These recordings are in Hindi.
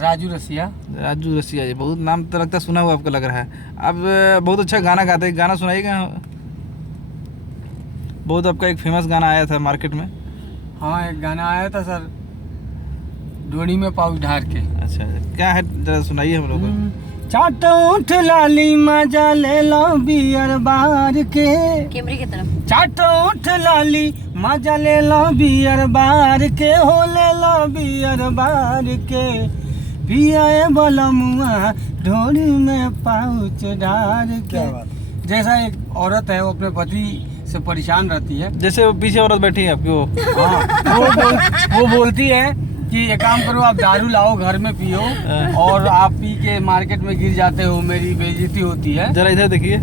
राजू रसिया। राजू रसिया जी, बहुत नाम तो लगता सुना हुआ आपको लग रहा है। आप बहुत अच्छा गाना गाते हैं, गाना सुनाइएगा। बहुत आपका एक फेमस गाना आया था मार्केट में। हाँ, एक गाना आया था सर, डोरी में पाउच ढार के। अच्छा, क्या है जरा सुनाइए हम लोग को। चाट उठ लाली मजा ले लो बियर बार के, कैमरे की तरफ। चाट उठ लाली मजा ले लो बियर बार के, हो ले लो बियर बार के, पियाए वाला मुआ ढोरी में पाउच डाल के। जैसा एक औरत है वो अपने पति से परेशान रहती है, जैसे वो पीछे औरत बैठी है आपकी वो। हाँ, वो बोलती है कि एक काम करो, आप दारू लाओ घर में पियो, और आप पी के मार्केट में गिर जाते हो, मेरी बेइज्जती होती है। जरा इधर देखिए।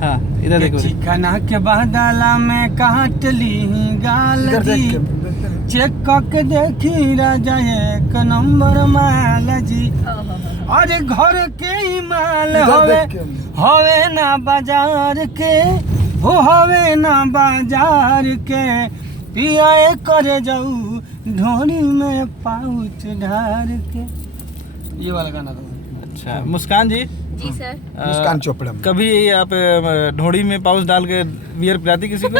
हाँ, इधर देखो। चिकना के बदला में काट ली गाल जी, चेक करके देखी राजा एक नंबर माल जी। अरे घर के ही माल हवे ना बाजार के, हो हवे ना बाजार के, पियाए कर जाऊ ढोरी में पाउच ढार के। ये वाला गाना था। अच्छा, मुस्कान जी। जी सर। मुस्कान चोपड़ा। कभी आप ढोड़ी में पाउच डाल के बियर पिलाती किसी को?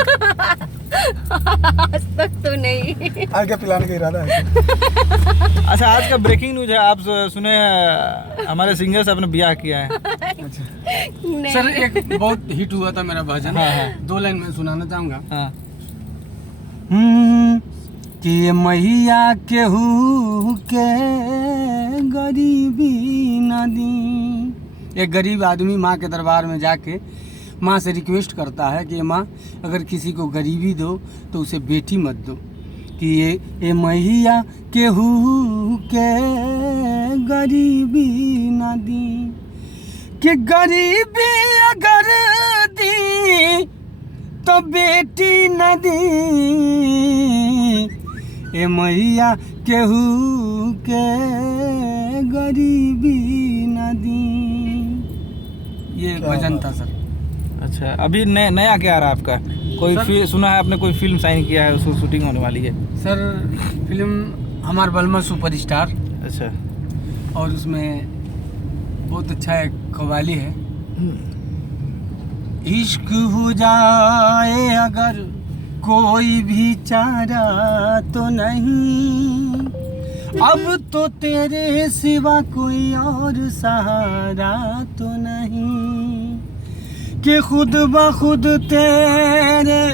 आज तक तो नहीं। आगे पिलाने का इरादा है। अच्छा, आज का ब्रेकिंग न्यूज है, आप सुने हमारे सिंगर से आपने ब्याह किया है। नहीं। सर, एक बहुत हिट हुआ था मेरा भजन। हाँ, हाँ। 2 लाइन में सुनाना चाहूंगा। हाँ। कि मैया केहू के गरीबी न दी। एक गरीब आदमी माँ के दरबार में जाके माँ से रिक्वेस्ट करता है कि माँ, अगर किसी को गरीबी दो तो उसे बेटी मत दो, कि ये मैया केहू के गरीबी न दी, कि गरीबी अगर दी तो बेटी न दी, ए मैया केहू के गरीबी न दी। ये भजन था सर। अच्छा, अभी नया क्या आ रहा है आपका? कोई सुना है आपने कोई फिल्म साइन किया है, उसको शूटिंग होने वाली है? सर, फिल्म हमार बलमा सुपरस्टार। अच्छा। और उसमें बहुत अच्छा एक कव्वाली है। इश्क हो जाए अगर कोई भी चारा तो नहीं, अब तो तेरे सिवा कोई और सहारा तो नहीं, कि खुद ब खुद तेरे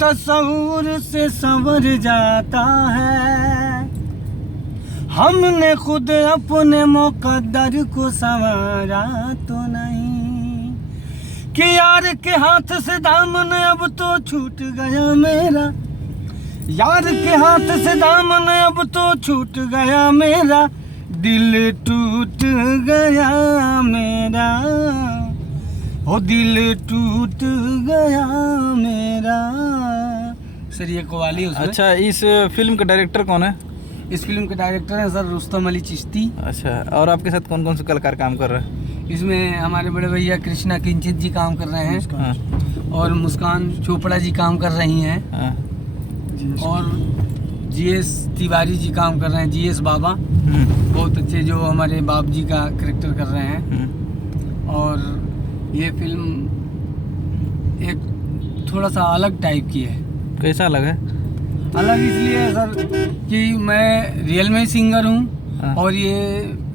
तस्वुर से संवर जाता है, हमने खुद अपने मुकद्दर को संवारा तो नहीं, कि यार के हाथ से दामन अब तो छूट गया मेरा, यार के हाथ से दामन अब तो छूट गया मेरा, दिल टूट गया मेरा, हो दिल टूट गया मेरा। सर, ये कव्वाली है उसमें। अच्छा, इस फिल्म का डायरेक्टर कौन है? इस फिल्म के डायरेक्टर हैं सर रुस्तम अली चिश्ती। अच्छा, और आपके साथ कौन कौन से कलाकार काम कर रहे हैं? इसमें हमारे बड़े भैया कृष्णा किंचित जी काम कर रहे हैं, हाँ। और मुस्कान चोपड़ा जी काम कर रही हैं, हाँ। और जीएस तिवारी जी काम कर रहे हैं, जीएस बाबा बहुत अच्छे, जो हमारे बाप जी का कैरेक्टर कर रहे हैं। और ये फिल्म एक थोड़ा सा अलग टाइप की है। कैसा लगा? अलग इसलिए है सर कि मैं रियल में सिंगर हूँ, हाँ। और ये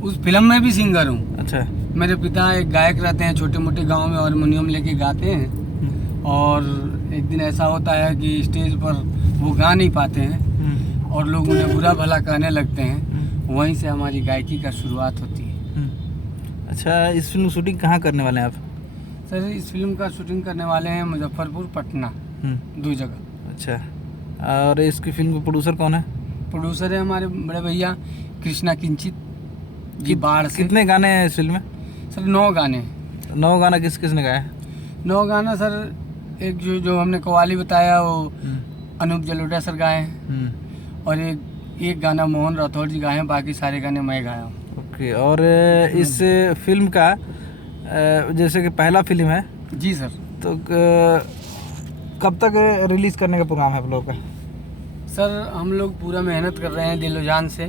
उस फिल्म में भी सिंगर हूँ। अच्छा। मेरे पिता एक गायक रहते हैं, छोटे मोटे गांव में हारमोनियम लेके गाते हैं, और एक दिन ऐसा होता है कि स्टेज पर वो गा नहीं पाते हैं और लोग उन्हें बुरा भला कहने लगते हैं, वहीं से हमारी गायकी का शुरुआत होती है। अच्छा, इस फिल्म शूटिंग कहाँ करने वाले हैं आप? सर, इस फिल्म का शूटिंग करने वाले हैं मुजफ्फरपुर, पटना, 2 जगह। अच्छा, और इसकी फिल्म का प्रोड्यूसर कौन है? प्रोड्यूसर है हमारे बड़े भैया कृष्णा किंचित जी, बाढ़ से। कितने गाने हैं इस फिल्म में? सर, 9 गाने। 9 गाना किस किस ने गाया? 9 गाना सर, एक जो हमने कव्वाली बताया वो अनूप जलोटा सर गाए हैं, और एक गाना मोहन राठौर जी गाए हैं, बाकी सारे गाने मैं गाया हूँ। ओके, और इस फिल्म का जैसे कि पहला फिल्म है जी सर, तो कब तक रिलीज करने का प्रोग्राम है आप लोगों का? सर हम लोग पूरा मेहनत कर रहे हैं दिलो जान से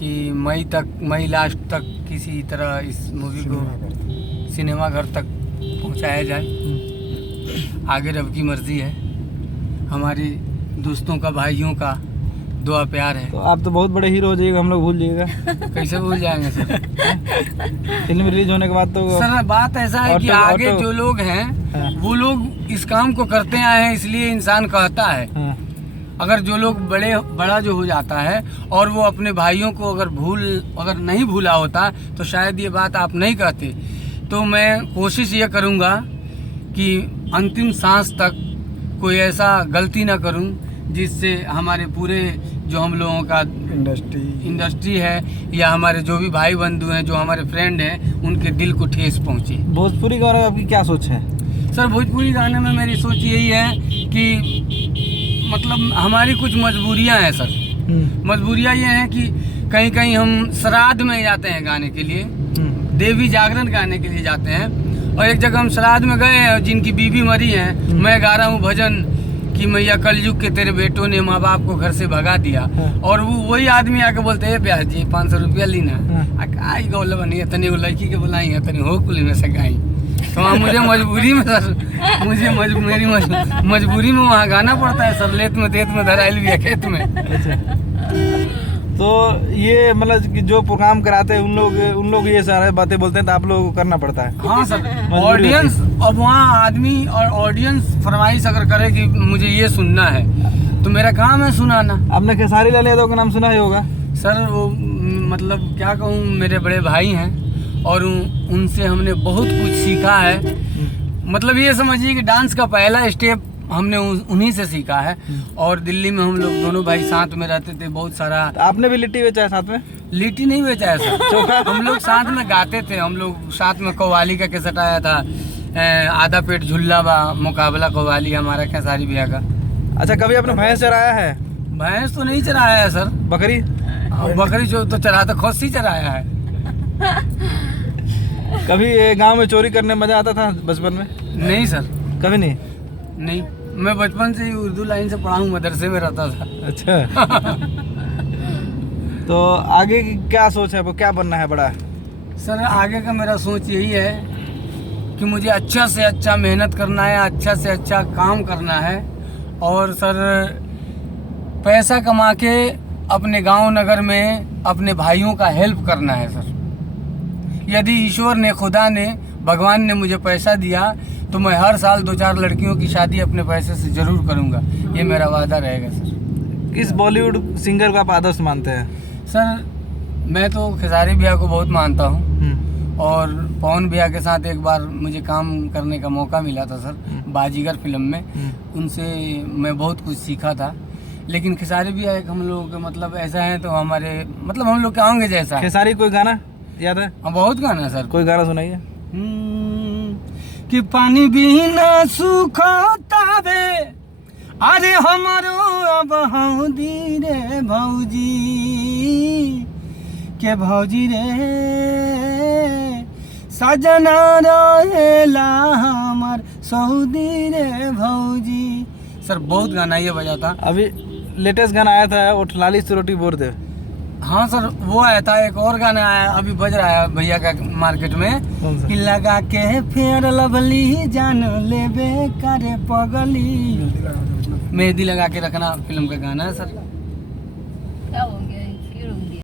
कि मई लास्ट तक किसी तरह इस मूवी को सिनेमाघर तक पहुंचाया जाए। आगे रब की मर्जी है, हमारे दोस्तों का, भाइयों का दुआ प्यार है। तो आप तो बहुत बड़े हीरो हो जाइएगा, हम लोग भूल जाइएगा। कैसे भूल जाएंगे सर? फिल्म रिलीज होने के बाद तो सर बात ऐसा है कि आगे जो लोग हैं हाँ। वो लोग इस काम को करते आए हैं, इसलिए इंसान कहता है। हाँ, अगर जो लोग बड़ा जो हो जाता है और वो अपने भाइयों को अगर नहीं भूला होता तो शायद ये बात आप नहीं कहते। तो मैं कोशिश ये करूँगा कि अंतिम सांस तक कोई ऐसा गलती ना करूँ जिससे हमारे पूरे जो हम लोगों का इंडस्ट्री है या हमारे जो भी भाई बंधु हैं, जो हमारे फ्रेंड हैं, उनके दिल को ठेस पहुँचे। भोजपुरी गाने में आपकी क्या सोच है? सर भोजपुरी गाने में मेरी सोच यही है कि मतलब हमारी कुछ मजबूरियां हैं सर। मजबूरियां ये हैं कि कहीं कहीं हम श्राद्ध में जाते हैं गाने के लिए, देवी जागरण गाने के लिए जाते हैं, और एक जगह हम श्राद्ध में गए हैं जिनकी बीवी मरी है, मैं गा रहा हूँ भजन कि मैया कलयुग के तेरे बेटों ने माँ बाप को घर से भगा दिया, और वो वही आदमी आके बोलते हैं ब्याह जी 500 रुपया लीना आई गौल बनी तनी वो लड़की के बुलाई है तनी हो कुल में से गाई। तो वहाँ मुझे मजबूरी में सर मेरी मजबूरी में वहाँ गाना पड़ता है सर। लेत में देत में धराइल भी है खेत में। तो ये मतलब कि जो प्रोग्राम कराते हैं उन लोग ये सारे बातें बोलते हैं तो आप लोगों को करना पड़ता है। हाँ सर, ऑडियंस, अब वहाँ आदमी और ऑडियंस फरमाइश अगर करे कि मुझे ये सुनना है तो मेरा काम है सुनाना। आपने खेसारी लाल यादव का नाम सुना ही होगा सर। वो मतलब क्या कहूँ, मेरे बड़े भाई हैं और उनसे हमने बहुत कुछ सीखा है। मतलब ये समझिए कि डांस का पहला स्टेप हमने उन्हीं से सीखा है। और दिल्ली में हम लोग दोनों भाई साथ में रहते थे, बहुत सारा। तो आपने भी लिट्टी बेचा है साथ में? लिट्टी नहीं बेचा है सर, हम लोग साथ में गाते थे। हम लोग साथ में कव्वाली का कैसेट आया था, आधा पेट झुल्ला बा मुकाबला कव्वाली हमारा खेसारी भैया का। अच्छा, कभी आपने भैंस चराया है? भैंस तो नहीं चराया है सर। बकरी? बकरी तो चराता, खस्सी चराया है। कभी गांव में चोरी करने मजा आता था बचपन में? नहीं सर, कभी नहीं। नहीं, मैं बचपन से ही उर्दू लाइन से पढ़ा हूँ, मदरसे में रहता था। अच्छा। तो आगे की क्या सोच है, वो क्या बनना है बड़ा? सर आगे का मेरा सोच यही है कि मुझे अच्छा से अच्छा मेहनत करना है, अच्छा से अच्छा काम करना है, और सर पैसा कमा के अपने गांव नगर में अपने भाइयों का हेल्प करना है सर। यदि ईश्वर ने, खुदा ने, भगवान ने मुझे पैसा दिया तो मैं हर साल 2-4 लड़कियों की शादी अपने पैसे से जरूर करूंगा, ये मेरा वादा रहेगा सर। किस बॉलीवुड सिंगर को आप आदर्श मानते हैं? सर मैं तो खेसारी भैया को बहुत मानता हूँ, और पवन भैया के साथ एक बार मुझे काम करने का मौका मिला था सर, बाजीगर फिल्म में। उनसे मैं बहुत कुछ सीखा था। लेकिन खेसारी भैया एक हम लोग मतलब ऐसा है तो हमारे मतलब हम लोग के होंगे जैसा। खेसारी कोई गाना याद है? बहुत गाना है सर। कोई गाना सुनाइए। कि पानी बिना सुखतावे अरे हमारो अब हौदी रे भौजी के भौजी रे सजना रहेला हमार सऊदी रे भौजी। सर बहुत गाना ये बजा था। अभी लेटेस्ट गाना आया था उठलाली से रोटी बोर दे। हाँ सर वो आया था। एक और गाना आया अभी बज रहा है भैया का मार्केट में कि लगा के फेयर लवली जान लेबे करे पगली, मेहंदी लगा के रखना फिल्म का गाना है सर।